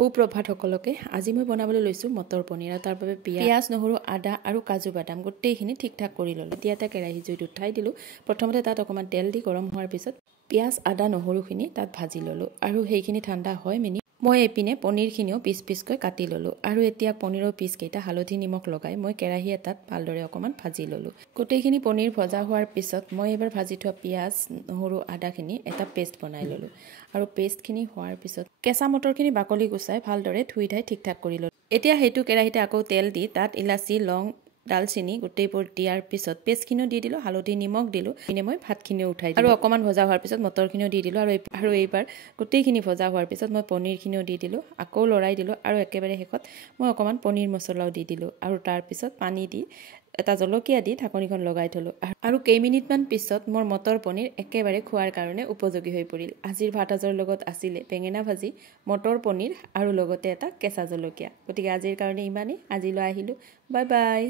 সুপ্ৰভাত সকলকে আজি মই বনাবলৈ লৈছো মটৰ পনীৰ আৰু তাৰ বাবে পিয়াজ নহৰু আদা আৰু কাজু বাদাম গোটেইখিনি ঠিকঠাক কৰি ললো এতিয়া এটা কেৰাহী জুইত উঠাই দিলো প্ৰথমতে তাত অকমান তেল দি গৰম হোৱাৰ পিছত পিয়াজ আদা নহৰুখিনি তাত ভাজি ললো আৰু সেইখিনি ঠাণ্ডা হয় মিনি মই এপিনে পনীৰখিনিও পিচ পিচকৈ কাটি ললো আৰু এতিয়া পনীৰৰ পিচ কেইটা হালধি নিমখ লগাই মই কেৰাহী এটাত ভালদৰে অকমান ভাজি ললো গোটেইখিনি পনীৰ ভজা হোৱাৰ পিছত মই এবাৰ ভাজি থোৱা পিয়াজ নহৰু আদাখিনি এটা পেষ্ট বনাই ললো আৰু পেষ্টখিনি হোৱাৰ পিছত কেঁচা মটৰখিনি বাকলি গুচাই ভালদৰে ধুই ধাই ঠিকঠাক কৰি ললো এতিয়া হেতু কেৰাহীতে আকৌ তেল দি তাত ইলাচি লং ডালচিনি গোটেইবোৰ দিয়াৰ পিছত পেষ্টখিনিও দি দিলো হালধি নিমখ দিলো ইনে মই ভাতখিনিও উঠাই দিলো আৰু অকমান ভজা হোৱাৰ পিছত মটৰখিনিও দি দিলো আৰু এইবাৰ গোটেইখিনি ভজা হোৱাৰ পিছত মই পনীৰখিনিও দি দিলো আকৌ লৰাই দিলো আৰু একেবাৰে শেষত মই অকমান পনীৰ মছলাও দি দিলো আৰু তাৰ পিছত পানী দি এটা জলকীয়া দি ঢাকনিখন লগাই থলো আৰু কেইমিনিটমান পিছত মোৰ মটৰ পনীৰ একেবাৰে খোৱাৰ কাৰণে উপযোগী হৈ পৰিল আজিৰ ভাত আজৰ লগত আছিলে বেঙেনা ভাজি মটৰ পনীৰ আৰু লগতে এটা কেঁচা জলকীয়া গতিকে আজিৰ কাৰণে ইমানেই আজিলৈ আহিলো বাই বাই